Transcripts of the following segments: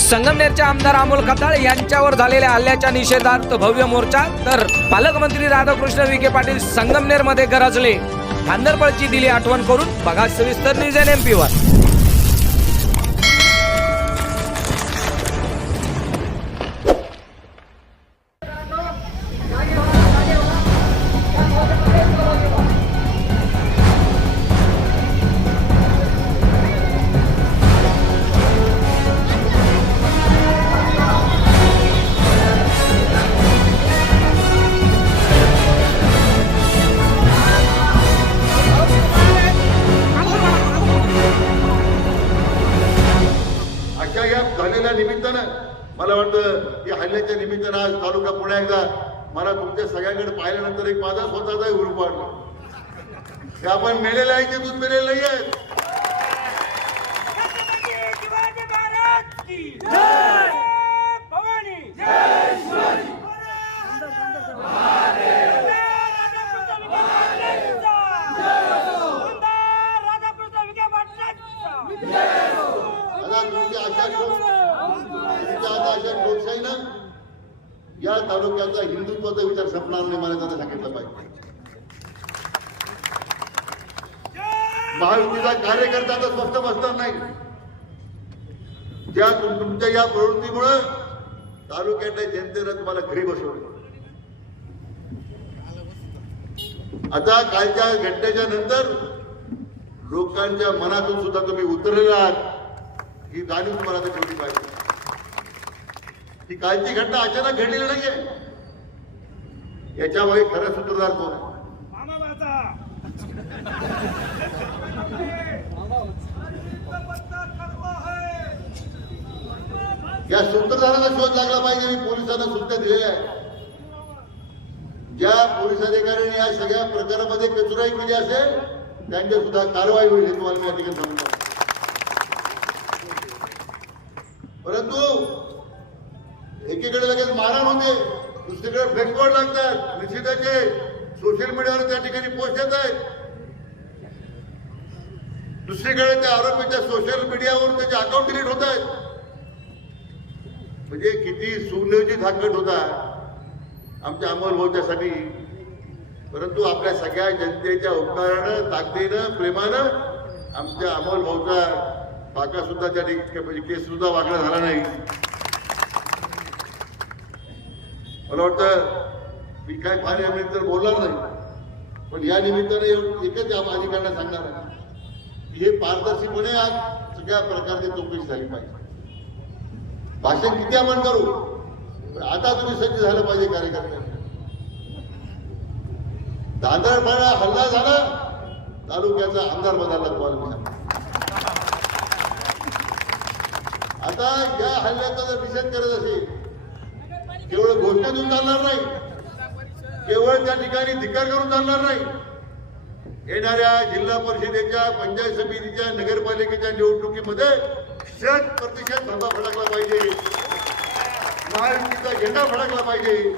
संगमनेरचे आमदार अमोल खताळ यांच्यावर झालेल्या हल्ल्याच्या निषेधार्थ भव्य मोर्चा तर पालकमंत्री राधाकृष्ण विखे पाटील संगमनेरमध्ये गरजले. खांदरपळची दिली आठवण करून बघा सविस्तर न्यूज एन एम मला या हल्ल्याच्या निमित्तानं आज तालुका पुन्हा एकदा मला तुमच्या सगळ्यांकडे पाहिल्यानंतर एक माझा स्वतःचा हुरूप वाटला ते आपण मेलेले आहे ते दूध मेलेले नाही आहेत Yeah महाराज की जय भवानी जय शिवाजी राधाकृष्ण विखे पाटलांचा आता तुमच्या अशा लोक- तुमच्या आता अशा लोकशाहीनं या तालुक्याचा हिंदुत्वाचा विचार संपणार नाही मला त्यांना सांगितलं पाहिजे. महायुतीचा कार्यकर्ता तर स्वस्थ बसणार नाही. ज्या तुम- तुमच्या या प्रवृत्तीमुळं तालुक्यातल्या जनतेनं तुम्हाला घरी बसवलं. आता कालच्या घटनेच्या नंतर लोकांच्या मनातून सुद्धा तुम्ही उतरलेला आहात. ही जाणीव तुम्हाला आता ठेवली पाहिजे. ही कालची घटना अचानक घडलेली नाहीये. याच्या मागे खरं सूत्रधार कोण आहे? या सूत्रधाराला शोध लागला पाहिजे मी पोलिसांना सूचना दिलेल्या आहे. ज्या पोलीस अधिकाऱ्यांनी या सगळ्या प्रकारामध्ये कचुराई केली असेल त्यांच्या सुद्धा कारवाई होईल हे तुम्हाला मी ठिकाणी सांगतो परंतु एकीकडे लगेच मारहाण होते दुसरीकडे निश्चिताचे सोशल मीडियावर त्या ठिकाणी पोस्ट येत आहेत. दुसरीकडे त्या आरोपीच्या सोशल मीडियावर त्याचे अकाउंट डिलीट होत आहेत. म्हणजे किती सुनियोजित हा कट होता आमच्या अंमलबजावणीसाठी. परंतु आपल्या सगळ्या जनतेच्या उपकारानं ताकदीनं प्रेमानं आमच्या अंमलभाऊचा बाका सुद्धा त्या ठिकाणी म्हणजे केस सुद्धा वागला झाला नाही. मला वाटतं मी काय फार या तर बोलणार नाही. पण या निमित्ताने एकच अधिकाऱ्यांना सांगणार आहे. की हे पारदर्शीपणे आज सगळ्या प्रकारची चौकशी झाली पाहिजे. भाषण किती आपण करू? पण आता तुम्ही सज्ज झालं पाहिजे कार्यकर्त्यांना. दांदरपाडा हल्ला झाला तालुक्याचा आमदार बदलला तुम्हाला आता या हल्ल्याचा जर निषेध करत असेल केवळ घोषणेतून चालणार नाही. केवळ त्या ठिकाणी धिक्कार करून चालणार नाही. येणाऱ्या जिल्हा परिषदेच्या पंचायत समितीच्या नगरपालिकेच्या निवडणुकीमध्ये शत प्रतिशत धंदा फडकला पाहिजे. महायुतीचा झेंडा फडकला पाहिजे.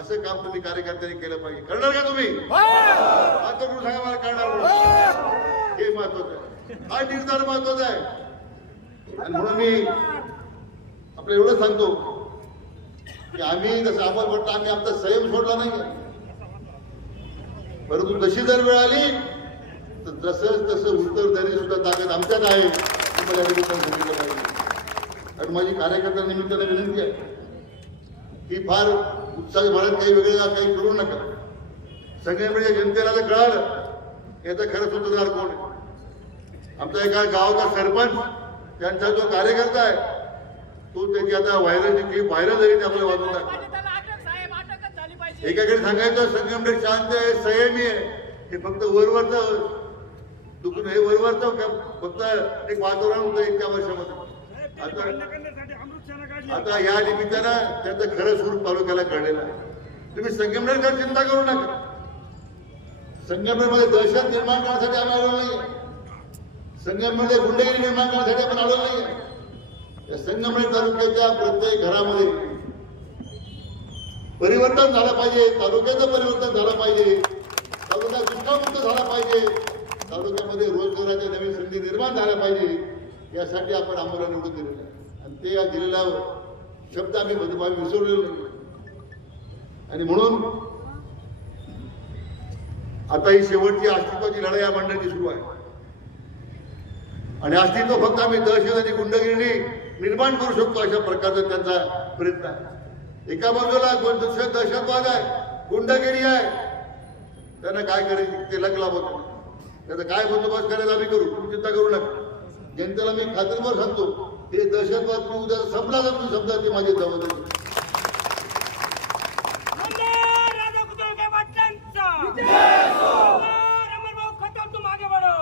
असं काम तुम्ही कार्यकर्त्यांनी केलं पाहिजे. करणार का तुम्ही? आता सांगा मला करणार हे महत्वाचं आहे. हा निर्धार महत्त्वाचा आहे. आणि म्हणून मी आपलं एवढं सांगतो की आम्ही जसं आपण म्हटलं आम्ही आमचा संयम सोडला नाही परंतु जशी जर वेळ आली तर जसं तसं उत्तर देण्याची सुद्धा ताकद आमच्यात आहे हे या सांगितलं पाहिजे. आणि माझी कार्यकर्त्या निमित्ताने विनंती आहे की फार उत्साही भरत काही वेगळं काही करू नका. सगळ्या म्हणजे जनतेला जर कळालं याचा खरं सूत्रधार कोण आहे. आमच्या एका गावाचा सरपंच त्यांचा जो कार्यकर्ता आहे तो त्याची आता व्हायरल क्लिप व्हायरल झाली ते आपल्याला वाजवत आहे. त्याला अटक साहेब अटकच झाली पाहिजे. एकाकडे सांगायचं संगमनेर शांत आहे संयमी आहे. हे फक्त वरवरचं दुखून हे वरवरचं फक्त एक वातावरण होतं इतक्या वर्षामध्ये. आता आता या निमित्तानं त्याचं खरं स्वरूप तालुक्याला कळलेलं आहे. तुम्ही संगमनेरकर चिंता करू नका. संगमनेरमध्ये दहशत निर्माण करण्यासाठी आम्ही आलो नाही संगमनेरमध्ये गुंडगिरी निर्माण करण्यासाठी आपण आलो नाही या संगमनेर तालुक्याच्या प्रत्येक घरामध्ये परिवर्तन झालं पाहिजे तालुक्याचं परिवर्तन झालं पाहिजे तालुका दुष्काळमुक्त झाला पाहिजे तालुक्यामध्ये रोजगाराच्या नवीन संधी निर्माण झाल्या पाहिजे यासाठी आपण आम्हाला निवडून दिलेलं आहे. आणि ते या दिलेला शब्द आम्ही बदल- विसरलेलो नाही. आणि म्हणून आता ही शेवटची अस्तित्वाची लढाई या मंडळाची सुरू आहे. आणि अस्तित्व फक्त आम्ही दहशत आणि गुंडगिरी निर्माण करू शकतो अशा प्रकारचा त्यांचा प्रयत्न आहे. एका बाजूला दहशतवाद आहे गुंडगिरी आहे त्यांना काय करायची ते लग लावत त्याचा काय बंदोबस्त करायचा आम्ही करू तुम्ही चिंता करू नका. जनतेला मी खात्रीवर सांगतो हे दहशतवाद उद्या संपला जर तुम्ही समजा ते माझी जबाबदारी वंदे राधाकृष्ण विखे पाटलांचा अमर भाऊ खतम तू मागे बढो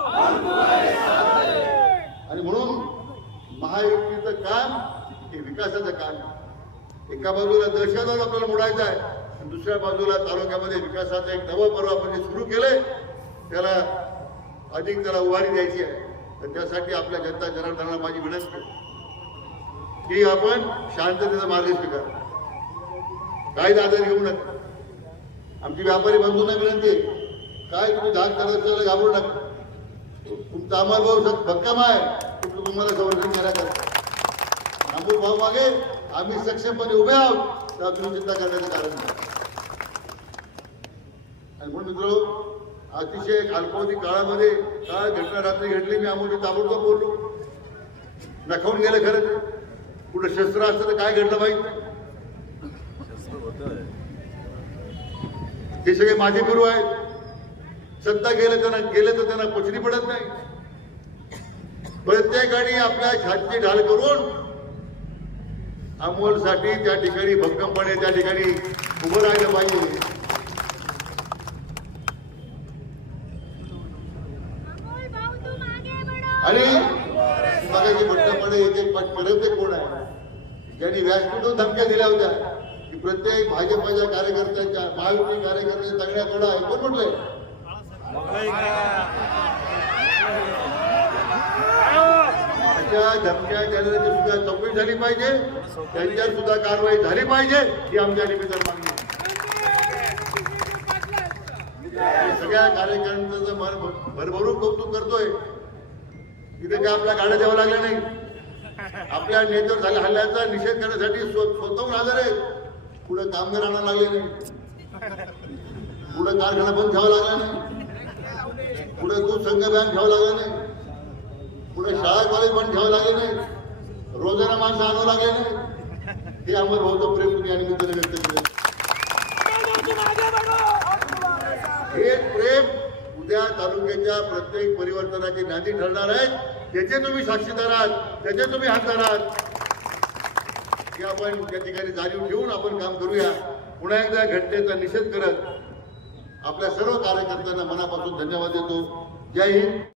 आणि म्हणून महायुतीचं काम हे विकासाचं काम. एका बाजूला दहशतवाद आपल्याला मोडायचा आहे आणि दुसऱ्या बाजूला तालुक्यामध्ये विकासाचं एक नवं पर्व आपण जे सुरू केलंय त्याला अधिक त्याला उभारी द्यायची आहे. तर त्यासाठी आपल्या जनता जनार्दनाला माझी विनंती आहे की आपण शांततेचा मार्ग स्वीकार काही दादर घेऊ नका. आमची व्यापारी बंधूंना विनंती आहे काय तुम्ही धाक करत घाबरू नका. तुमचा अमर भाऊ भक्कम आहे. तुम्हाला संरक्षण करण्याकरता अमोल भाऊ मागे आम्ही सक्षमपणे उभे आहोत. तेव्हा तुम्ही चिंता करण्याचं कारण नाही. आणि म्हणून मित्र अतिशय अल्पावधी काळामध्ये काय घटना रात्री घडली मी अमोल ताबडतोब बोललो. नखावून गेलं खरं. कुठं शस्त्र असतं तर काय घडलं माहीत हे सगळे माझे गुरु आहेत. सत्ता गेले त्यांना गेले तर त्यांना पचरी पडत नाही. प्रत्येकाने आपल्या छातीची ढाल करून अमोलसाठी त्या ठिकाणी भक्कमपणे त्या ठिकाणी उभं राहिलं पाहिजे. अमोल भाऊ तुम आगे बढ़ो आणि मगाशी म्हटल्याप्रमाणे एक एक पट फिरवते कोण आहे? ज्यांनी व्यासपीठून धमक्या दिल्या होत्या की प्रत्येक भाजपच्या कार्यकर्त्यांच्या महायुती कार्यकर्त्यांच्या तगड्या कडा आहे. कोण म्हटलंय? त्यांच्या धमक्या देणाऱ्याची सुद्धा चौकशी झाली पाहिजे त्यांच्यावर सुद्धा कारवाई झाली पाहिजे ही आमच्या निमित्त मागणी सगळ्या कार्यकर्त्यांचं मन भरभरून कौतुक करतोय इथे काय आपल्या गाड्या द्यावं लागल्या नाही. आपल्या नेत्यावर झाल्या हल्ल्याचा निषेध करण्यासाठी स्व- स्वतःहून हजर आहे पुढे कामगार आणायला लागले नाही. पुढे कारखाना बंद ठेवावा लागला नाही. पुढे दूध संघ बँक ठेवावं लागला नाही. पुढे शाळा कॉलेज पण ठेवावं लागले नाही. रोजाना माणसं आणावं लागले नाही. हे अमर भाऊचं प्रेम तुम्ही आणि मित्र व्यक्त केलं. हे प्रेम उद्या तालुक्याच्या प्रत्येक परिवर्तनाची नांदी ठरणार आहे. त्याचे तुम्ही साक्षीदार आहात. त्याचे तुम्ही हातदार आहात. की आपण त्या ठिकाणी जाणीव ठेवून आपण काम करूया. पुन्हा एकदा घटनेचा निषेध करत आपल्या सर्व कार्यकर्त्यांना मनापासून धन्यवाद देतो. जय हिंद.